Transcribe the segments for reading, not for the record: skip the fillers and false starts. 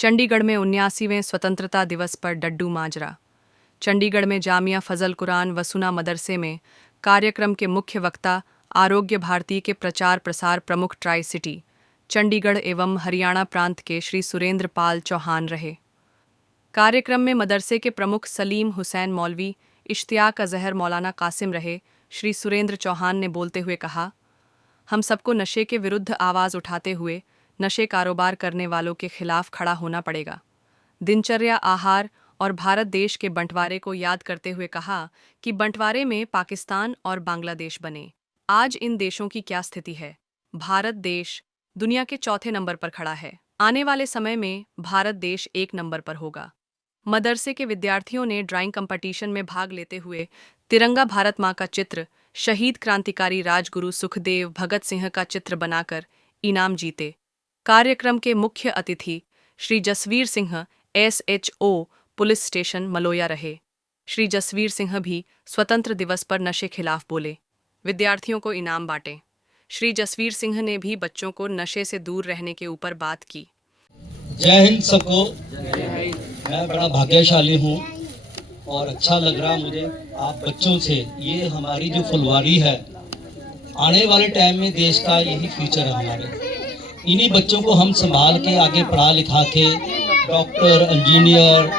चंडीगढ़ में 79वें स्वतंत्रता दिवस पर डड्डू माजरा। चंडीगढ़ में जामिया फजल कुरान वसुना मदरसे में कार्यक्रम के मुख्य वक्ता आरोग्य भारती के प्रचार प्रसार प्रमुख ट्राई सिटी चंडीगढ़ एवं हरियाणा प्रांत के श्री सुरेंद्र पाल चौहान रहे। कार्यक्रम में मदरसे के प्रमुख सलीम हुसैन मौलवी, इश्तियाक अजहर मौलाना कासिम रहे। श्री सुरेंद्र चौहान ने बोलते हुए कहा, हम सबको नशे के विरुद्ध आवाज़ उठाते हुए नशे कारोबार करने वालों के खिलाफ खड़ा होना पड़ेगा। दिनचर्या, आहार और भारत देश के बंटवारे को याद करते हुए कहा कि बंटवारे में पाकिस्तान और बांग्लादेश बने। आज इन देशों की क्या स्थिति है? भारत देश दुनिया के चौथे नंबर पर खड़ा है। आने वाले समय में भारत देश 1 नंबर पर होगा। मदरसे के विद्यार्थियों ने ड्राइंग कंपटीशन में भाग लेते हुए तिरंगा भारत माँ का चित्र, शहीद क्रांतिकारी राजगुरु सुखदेव भगत सिंह का चित्र बनाकर इनाम जीते। कार्यक्रम के मुख्य अतिथि Shri Jasvir Singh SHO police station Maloya रहे। श्री जसवीर सिंह भी स्वतंत्र दिवस पर नशे खिलाफ बोले, विद्यार्थियों को इनाम बांटे। श्री जसवीर सिंह ने भी बच्चों को नशे से दूर रहने के ऊपर बात की। जय हिंद सबको। मैं बड़ा भाग्यशाली हूँ और अच्छा लग रहा मुझे आप बच्चों से। ये हमारी जो फुलवारी है, आने वाले टाइम में देश का यही फ्यूचर है हमारे। इन्हीं बच्चों को हम संभाल के आगे पढ़ा लिखा के डॉक्टर, इंजीनियर,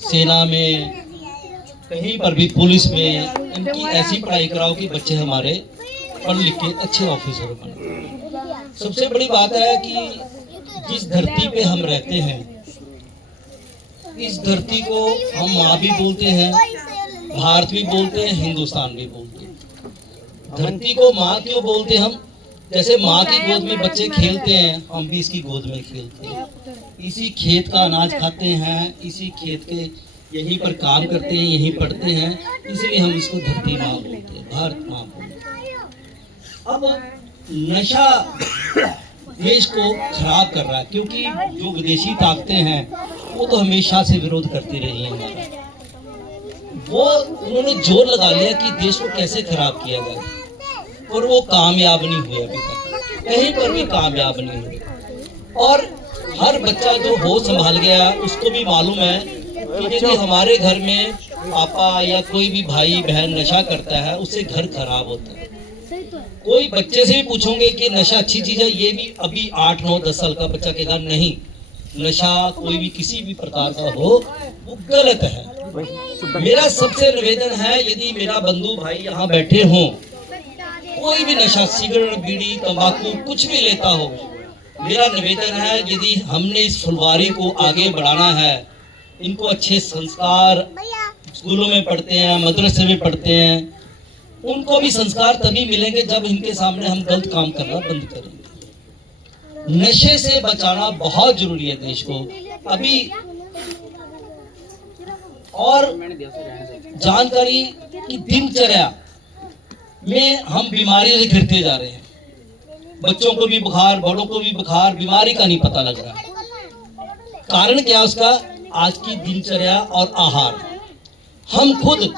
सेना में, कहीं पर भी पुलिस में, इनकी ऐसी पढ़ाई कराओ कि बच्चे हमारे पढ़ लिख के अच्छे ऑफिसर बने। सबसे बड़ी बात है कि जिस धरती पे हम रहते हैं, इस धरती को हम माँ भी बोलते हैं, भारत भी बोलते हैं, हिंदुस्तान भी बोलते हैं। धरती को माँ क्यों बोलते हैं हम? जैसे माँ की गोद में बच्चे खेलते हैं, हम भी इसकी गोद में खेलते हैं। इसी खेत का अनाज खाते हैं, इसी खेत के यहीं पर काम करते हैं, यहीं पढ़ते हैं, इसलिए हम इसको धरती माँ बोलते हैं, भारत माँ बोलते हैं। अब नशा देश को खराब कर रहा है, क्योंकि जो विदेशी ताकतें हैं वो तो हमेशा से विरोध करती रही हैं हमारा। वो उन्होंने जोर लगा लिया कि देश को कैसे खराब किया जाए, और वो कामयाब नहीं हुए अभी तक, कहीं पर भी कामयाब नहीं हुए। और हर बच्चा जो होश संभाल गया उसको भी मालूम है कि यदि हमारे घर में पापा या कोई भी भाई बहन नशा करता है, उससे घर खराब होता है। कोई बच्चे से भी पूछोगे कि नशा अच्छी चीज है, ये भी अभी 8, 9, 10 साल का बच्चा कहेगा नहीं, नशा कोई भी किसी भी प्रकार का हो वो गलत है। मेरा सबसे निवेदन है, यदि मेरा बंधु भाई यहाँ बैठे हों, कोई भी नशा, सिगरेट, बीड़ी, तंबाकू कुछ भी लेता हो, मेरा निवेदन है यदि हमने इस फुलवारी को आगे बढ़ाना है, इनको अच्छे संस्कार, स्कूलों में पढ़ते हैं, मदरसे में पढ़ते हैं, उनको भी संस्कार तभी मिलेंगे जब इनके सामने हम गलत काम करना बंद करेंगे। नशे से बचाना बहुत जरूरी है देश को अभी। और जानकारी की दिनचर्या में हम बीमारियों से घिरते जा रहे हैं। बच्चों को भी बुखार, बड़ों को भी बुखार, बीमारी का नहीं पता लग रहा। कारण क्या उसका? आज की दिनचर्या और आहार। हम खुद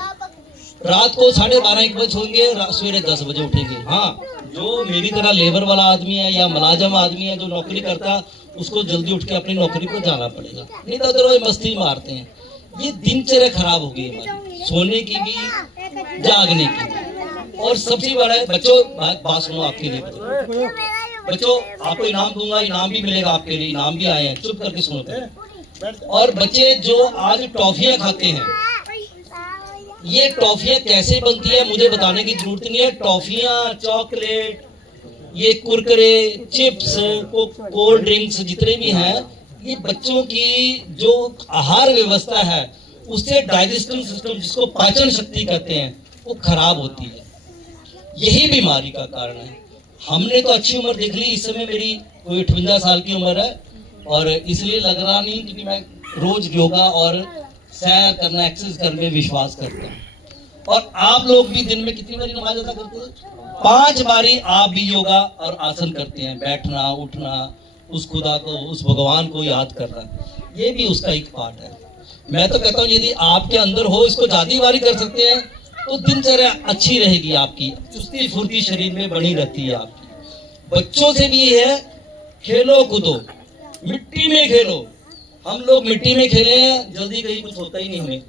रात को 12:30 1 बजे सोएंगे, सवेरे 10 बजे उठेंगे। हाँ, जो मेरी तरह लेबर वाला आदमी है या मुलाजम आदमी है जो नौकरी करता, उसको जल्दी उठ के अपनी नौकरी को जाना पड़ेगा, नहीं तो अदरवाइज मस्ती मारते हैं। ये दिनचर्या खराब हो गई हमारी, सोने की भी, जागने की भी। और सबसे बड़ा है बच्चों, बात सुनो आपके लिए बच्चों, आपको इनाम दूंगा, इनाम भी मिलेगा आपके लिए, इनाम भी आए हैं, चुप करके सुनो। और बच्चे जो आज टॉफियां खाते हैं, ये टॉफियां कैसे बनती है मुझे बताने की जरूरत नहीं है। टॉफियां, चॉकलेट, ये कुरकुरे, चिप्स, कोल्ड ड्रिंक्स जितने भी हैं, ये बच्चों की जो आहार व्यवस्था है उससे डाइजेस्टिव सिस्टम, जिसको पाचन शक्ति कहते हैं, वो खराब होती है। यही बीमारी का कारण है। हमने तो अच्छी उम्र देख ली, इस समय मेरी कोई 58 साल की उम्र है, और इसलिए लग रहा नहीं, क्योंकि मैं रोज योगा और सैर करना, एक्सरसाइज करने में विश्वास करता हूँ। और आप लोग भी दिन में कितनी बारी नमाज अदा करते हैं? 5 बारी आप भी योगा और आसन करते हैं, बैठना, उठना, उस खुदा को, उस भगवान को याद करना, ये भी उसका एक पार्ट है। मैं तो कहता हूँ यदि आपके अंदर हो, इसको ज्यादा बारी कर सकते हैं तो दिनचर्या अच्छी रहेगी आपकी, चुस्ती फुर्ती शरीर में बनी रहती है आपकी। बच्चों से भी ये है, खेलो कूदो, मिट्टी में खेलो, हम लोग मिट्टी में खेले हैं, जल्दी कहीं कुछ होता ही नहीं हमें।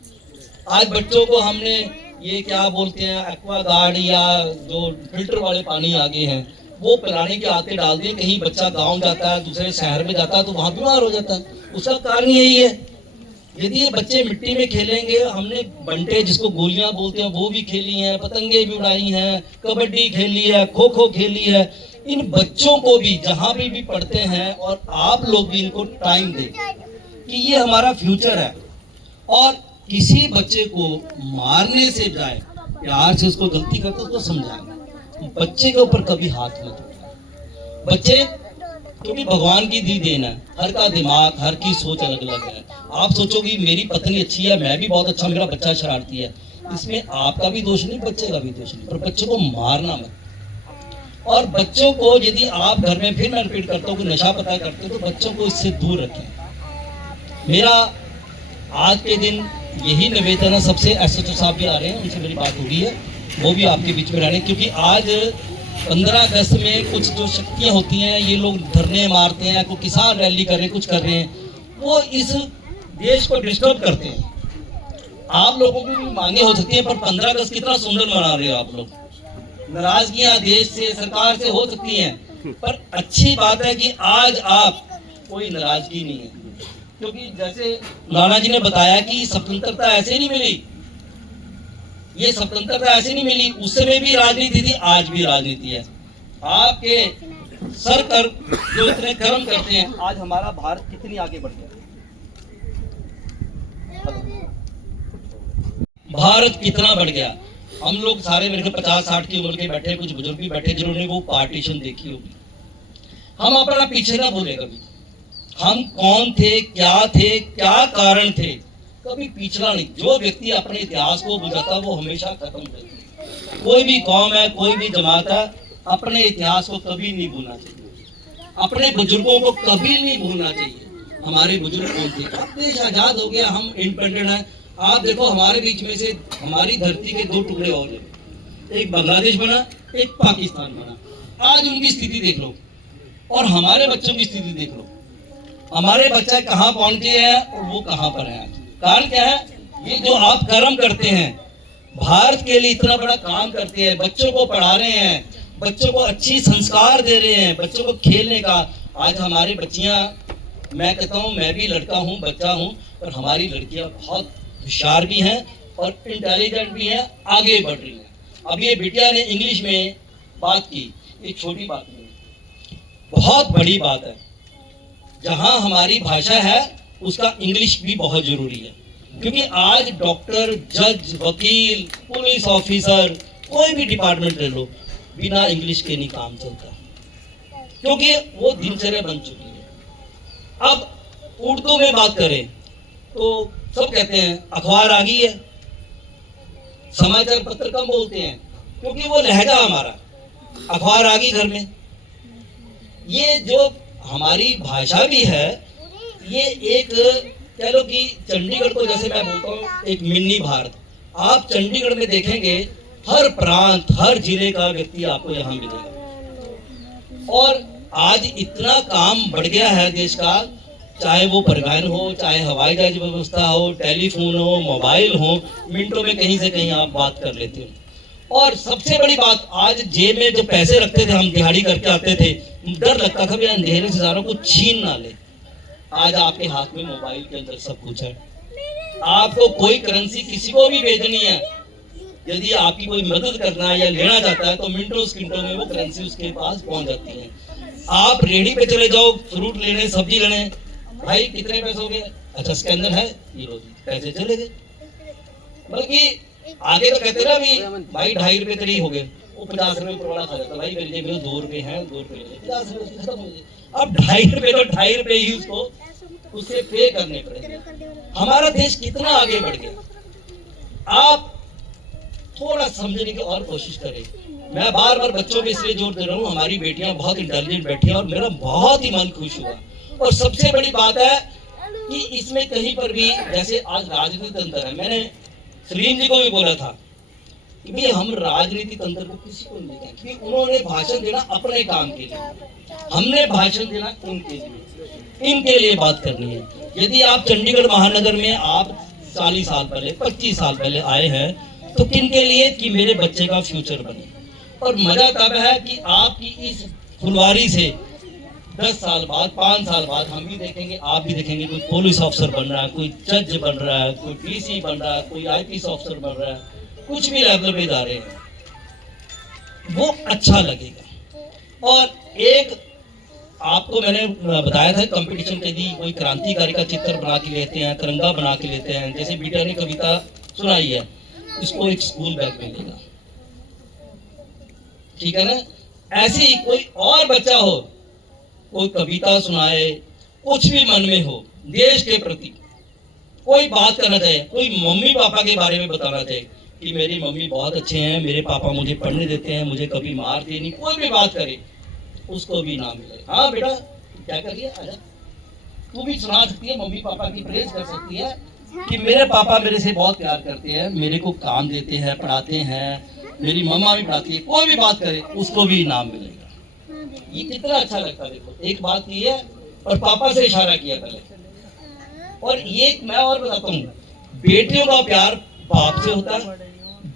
आज बच्चों को हमने ये क्या बोलते हैं एक्वा गार्ड या जो फिल्टर वाले पानी आ गए हैं वो पिलाने के आते डाल दिए। कहीं बच्चा गांव जाता है, दूसरे शहर में जाता है तो वहां बीमार हो जाता है। उसका कारण यही है। यदि ये बच्चे मिट्टी में खेलेंगे, हमने बंटे जिसको गोलियां बोलते हैं वो भी खेली हैं, पतंगे भी उड़ाई हैं, कबड्डी खेली है, खो खो खेली है। इन बच्चों को भी जहां भी पढ़ते हैं और आप लोग भी इनको टाइम दें कि ये हमारा फ्यूचर है। और किसी बच्चे को मारने से जाए, प्यार से उसको गलती करते उसको समझाएं। बच्चे के ऊपर कभी हाथ मत उठाएं। बच्चे क्योंकि भगवान की दी देन है, हर का दिमाग, हर की सोच अलग अलग है। आप सोचोगे मेरी पत्नी अच्छी है, मैं भी बहुत अच्छा, मेरा बच्चा शरारती है, इसमें आपका भी दोष नहीं, बच्चे का भी दोष नहीं। पर बच्चों को मारना मत। और बच्चों को यदि आप घर में, फिर मैं रिपीट करता हूँ कि नशा पता करते हो तो बच्चों को इससे दूर रखें। मेरा आज के दिन यही निवेदन है सबसे। एसएचओ साहब भी आ रहे हैं, उनसे मेरी बात हो गई है, वो भी आपके बीच में रह रहे हैं। क्योंकि आज 15 अगस्त में कुछ जो शक्तियां होती हैं, ये लोग धरने मारते हैं, कोई किसान रैली कर रहे हैं, कुछ कर रहे हैं, वो इस देश को डिस्टर्ब करते हैं। आप लोगों की भी मांगे हो सकती है, पर 15 अगस्त कितना सुंदर मना रहे हो आप लोग। नाराजगियां देश से, सरकार से हो सकती हैं, पर अच्छी बात है कि आज आप कोई नाराजगी नहीं है। क्योंकि जैसे लाला जी ने बताया कि स्वतंत्रता ऐसे नहीं मिली, ये स्वतंत्रता ऐसे नहीं मिली, उस समय भी राजनीति थी, आज भी राजनीति है। आपके सर कर जो इतने कर्म करते हैं, आज हमारा भारत कितनी आगे बढ़ गया। भारत कितना बढ़ गया। हम लोग सारे मेरे 50-60 की उम्र के बैठे, कुछ बुजुर्ग भी बैठे जिन्होंने वो पार्टीशन देखी होगी। हम अपना पीछे ना भूले कभी, हम कौन थे, क्या कारण थे, कभी पिछड़ा नहीं। जो व्यक्ति अपने इतिहास को बुझाता वो हमेशा खत्म करता। कोई भी कौम है, कोई भी जमात है, अपने इतिहास को कभी नहीं भूलना चाहिए, अपने बुजुर्गों को कभी नहीं भूलना चाहिए। हमारे बुजुर्ग कौन थे, देश आजाद हो गया, हम इंडिपेंडेंट हैं। आप देखो हमारे बीच में से हमारी धरती के 2 टुकड़े और हैं, एक बांग्लादेश बना, एक पाकिस्तान बना। आज उनकी स्थिति देख लो और हमारे बच्चों की स्थिति देख लो। हमारे बच्चे कहाँ पहुंचे हैं और वो कहाँ पर हैं। कारण क्या है, ये जो आप कर्म करते हैं, भारत के लिए इतना बड़ा काम करते हैं, बच्चों को पढ़ा रहे हैं, बच्चों को अच्छी संस्कार दे रहे हैं, बच्चों को खेलने का। आज हमारी बच्चियां, मैं कहता हूँ, मैं भी लड़का हूँ, बच्चा हूँ, पर हमारी लड़कियां बहुत होशियार भी हैं और इंटेलिजेंट भी हैं, आगे बढ़ रही हैं। अब ये बिटिया ने इंग्लिश में बात की, ये छोटी बात नहीं, बहुत बड़ी बात है। जहां हमारी भाषा है उसका इंग्लिश भी बहुत जरूरी है। क्योंकि आज डॉक्टर, जज, वकील, पुलिस ऑफिसर, कोई भी डिपार्टमेंट ले लो, बिना इंग्लिश के नहीं काम चलता, क्योंकि वो दिनचर्या बन चुकी है। अब उर्दू में बात करें तो सब कहते हैं अखबार आ गई है, समाचार पत्र कम बोलते हैं क्योंकि वो लहजा हमारा, अखबार आ गई घर में। ये जो हमारी भाषा भी है, ये एक कह लो कि चंडीगढ़ को, जैसे मैं बोलता हूँ, एक मिनी भारत। आप चंडीगढ़ में देखेंगे हर प्रांत, हर जिले का व्यक्ति आपको यहाँ मिलेगा। और आज इतना काम बढ़ गया है देश का, चाहे वो परिवहन हो, चाहे हवाई जहाज व्यवस्था हो, टेलीफोन हो, मोबाइल हो, मिनटों में कहीं से कहीं आप बात कर लेते हो। और सबसे बड़ी बात, आज जेब में जो पैसे रखते थे, हम दिहाड़ी करके आते थे, डर लगता था भी अंधेरे से सारों को छीन ना ले। आज आपके हाथ में मोबाइल के अंदर सब कुछ है। आपको कोई करेंसी किसी को भी भेजनी है, यदि आपकी कोई मदद करना है या लेना चाहता है, तो मिनटों सेकंडों में वो करेंसी उसके पास पहुंच जाती है। आप रेडी पे चले जाओ, फ्रूट लेने, सब्जी लेने, भाई कितने पैसे हो गए, अच्छा स्कैनर है, ये लो, पैसे चले गए। बल्कि आगे तो कहते ना भी भाई 2.5 रुपए तेरी हो गए, वो 50 रुपए ऊपर वाला खा जाता, भाई मेरे जेब में 2 रुपए हैं, 2 रुपए 50 रुपए खत्म हो गए। अब 2.5 रुपए तो 2.5 रुपए ही उसको उसे पे करने पड़ेंगे। हमारा देश कितना आगे बढ़ गया। आप थोड़ा समझने की और कोशिश करें। मैं बार बार बच्चों पे इसलिए जोर दे रहा हूँ, हमारी बेटियां बहुत इंटेलिजेंट बैठी हैं और मेरा बहुत ही मन खुश हुआ। और सबसे बड़ी बात है कि इसमें कहीं पर भी, जैसे आज राजनीति तंत्र है, मैंने सलीम जी को भी बोला था कि भाई हम राजनीति तंत्र को किसी को नहीं देखें, क्योंकि उन्होंने भाषण देना अपने काम के लिए, हमने भाषण देना उनके लिए, इनके लिए बात करनी है। यदि आप चंडीगढ़ महानगर में आप 40 साल पहले 25 साल पहले आए हैं तो किन के लिए, कि मेरे बच्चे का फ्यूचर बने। और मजा तब है कि आपकी इस फुलवारी से 10 साल बाद 5 साल बाद हम भी देखेंगे, आप भी देखेंगे, कोई पुलिस ऑफिसर बन रहा है, कोई जज बन रहा है, कोई डीसी बन रहा है, कोई आईपीएस ऑफिसर बन रहा है, कुछ भी लेवल पे जा रहे हैं, वो अच्छा लगेगा। और एक आपको मैंने बताया था कंपटीशन के लिए कोई क्रांतिकारी का चित्र बना के लेते हैं, तिरंगा बना के लेते हैं, जैसे बेटा ने कविता सुनाई है, इसको एक स्कूल बैग मिलेगा, ठीक है ना। ऐसे ही कोई और बच्चा हो, कोई कविता सुनाए, कुछ भी मन में हो देश के प्रति, कोई बात करना चाहे, कोई मम्मी पापा के बारे में बताना चाहे कि मेरी मम्मी बहुत अच्छे हैं, मेरे पापा मुझे पढ़ने देते हैं, मुझे कभी मारते नहीं, कोई भी बात करे, उसको भी नाम मिले। हाँ बेटा क्या करिए, आजा, तू भी सुना सकती है, मम्मी पापा की प्रेज कर सकती है कि मेरे पापा मेरे से बहुत प्यार करते हैं, मेरे को काम देते हैं, पढ़ाते हैं, मेरी मम्मा भी पढ़ाती है, कोई भी बात करे उसको भी इनाम मिलेगा। ये कितना अच्छा लगता है। देखो एक बात की है, और पापा से इशारा किया पहले, और ये मैं और बताता हूँ, बेटियों का प्यार बाप से होता है,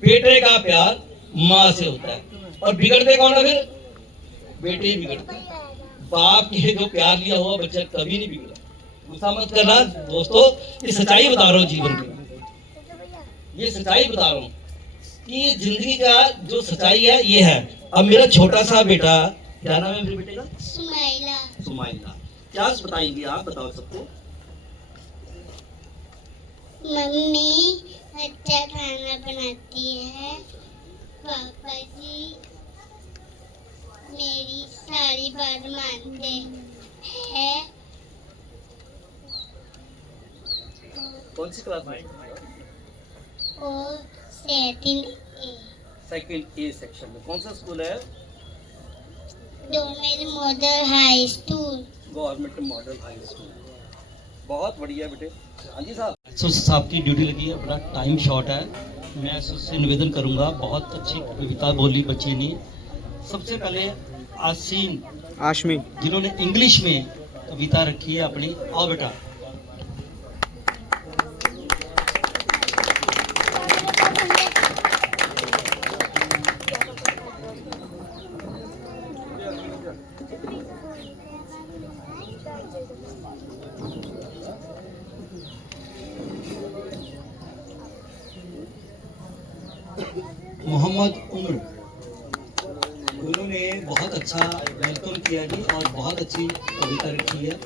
बेटे का प्यार माँ से होता है, और बिगड़ते कौन है फिर, बेटे ही बिगड़ते हैं। बाप के जो प्यार लिया हुआ बच्चा कभी नहीं बिगड़ा। गुस्सा मत करना दोस्तों, ये सच्चाई बता रहा हूँ जीवन की, ये सच्चाई बता रहा हूँ कि जिंदगी का जो सच्चाई है ये है। अब मेरा छोटा सा बेटा, क्या नाम है मेरे बेटे का, सुमाइला। सुमाइला, क्या बताएंगे आप, बताओ सबको। मम्मी अच्छा खाना बनाती है, पापा जी मेरी सारी बात मानते हैं। कौन सी क्लास में, और सेकंड ए सेक्शन में, कौन सा स्कूल है, government model high school. Government model high school, बहुत बढ़िया बेटे। हाँ जी साहब, साहब की ड्यूटी लगी है, बड़ा टाइम शॉर्ट है, मैं उससे निवेदन करूंगा, बहुत अच्छी कविता बोली बच्ची ने। सबसे पहले आशमी जिन्होंने इंग्लिश में कविता रखी है अपनी, आओ बेटा। मोहम्मद उमर, उन्होंने बहुत अच्छा वेलकम किया जी, और बहुत अच्छी कविता लिखी है।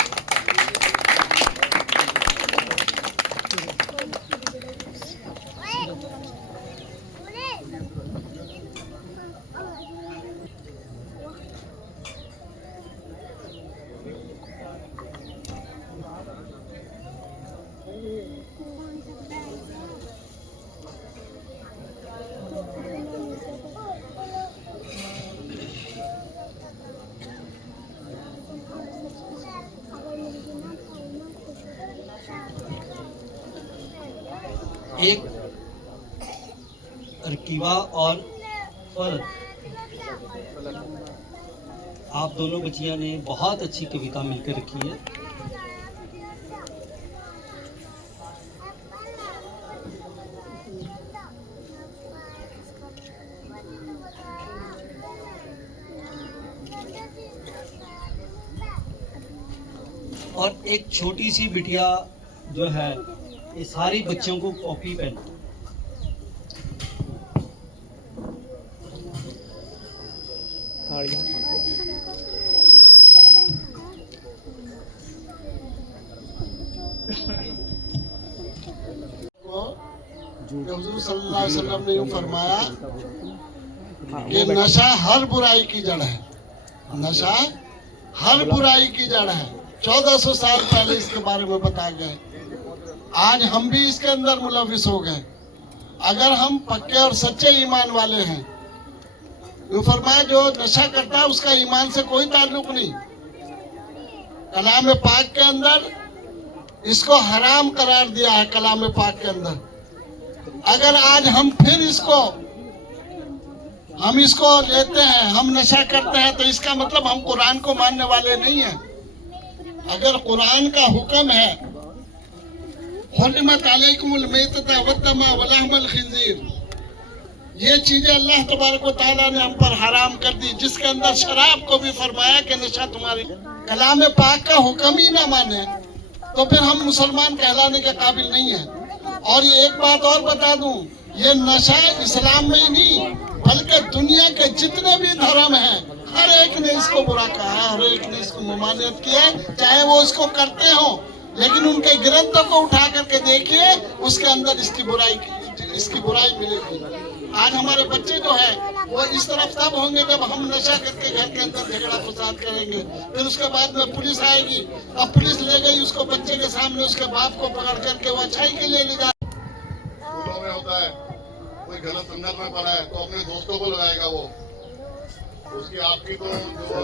एक रकीबा और फल, आप दोनों बच्चियां ने बहुत अच्छी कविता मिलकर रखी है। और एक छोटी सी बिटिया जो है, ये सारी बच्चों को कॉपी पेन, हुजूर सल्लल्लाहु अलैहि वसल्लम ने यूं फरमाया कि नशा हर बुराई की जड़ है, नशा हर बुराई की जड़ है। 1400 साल पहले इसके बारे में बता गए, आज हम भी इसके अंदर मुलविस हो गए। अगर हम पक्के और सच्चे ईमान वाले हैं, यूं फरमाया जो नशा करता है उसका ईमान से कोई ताल्लुक नहीं। कलाम पाक के अंदर इसको हराम करार दिया है, कलाम पाक के अंदर। अगर आज हम फिर इसको हम इसको लेते हैं, हम नशा करते हैं, तो इसका मतलब हम कुरान को मानने वाले नहीं हैं। अगर कुरान का हुक्म है हुर्रिमत अलैकुमुल मैतता वद्दमा वलहमुल खिंजीर, ये चीजें अल्लाह तबारक व तआला ने हम पर हराम कर दी, जिसके अंदर शराब को भी फरमाया कि नशा तुम्हारे कलाम पाक का हुक्म ही ना माने तो फिर हम मुसलमान कहलाने के काबिल नहीं है। और ये एक बात और बता दूं, ये नशा इस्लाम में ही नहीं बल्कि दुनिया के जितने भी धर्म हैं हर एक ने इसको बुरा कहा है, हर एक ने इसको ममानियत की है, चाहे वो इसको करते हो, लेकिन उनके ग्रंथों को उठा करके देखिए, उसके अंदर इसकी बुराई मिलेगी। आज हमारे बच्चे जो है वो इस तरफ तब होंगे जब हम नशा करके घर के अंदर झगड़ा फसाद करेंगे, फिर उसके बाद में पुलिस आएगी, अब पुलिस ले गई उसको बच्चे के सामने, उसके बाप को पकड़ करके वो अच्छाई के लिए ले जाए। स्कूलों में होता है, कोई गलत संगत में पड़ा है तो अपने दोस्तों को लगाएगा, वो उसकी आपकी तो जो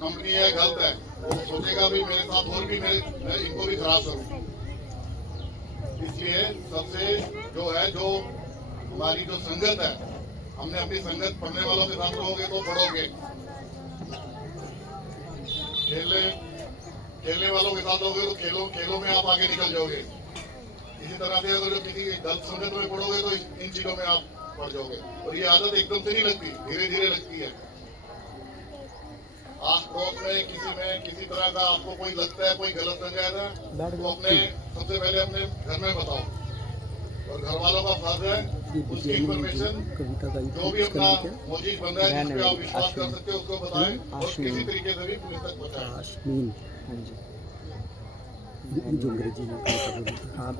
कंपनी है गलत है, वो सोचेगा भी मेरे साथ और भी मैं इनको भी खराब करूं। इसलिए सबसे जो है, जो हमारी जो संगत है, हमने अपनी संगत पढ़ने वालों के साथ रहोगे तो पढ़ोगे, खेलने वालों के साथ रहोगे तो खेलों में आप आगे निकल जाओगे। इसी तरह से अगर किसी गलत संगत में पढ़ोगे तो इन चीजों में आप पड़ जाओगे। और ये आदत एकदम से नहीं लगती, धीरे धीरे लगती है। आस पड़ोस में किसी तरह का आपको कोई लगता है, कोई गलत संगत है, तो अपने सबसे पहले अपने घर में बताओ, और घर वालों का फर्ज है उसकी इंफॉर्मेशन जो भी अपना मौजूद बंदा है जिस पे आप विश्वास कर सकते हो उसको बताएं, और किसी तरीके से भी पुलिस तक पहुंचाएं। हाँ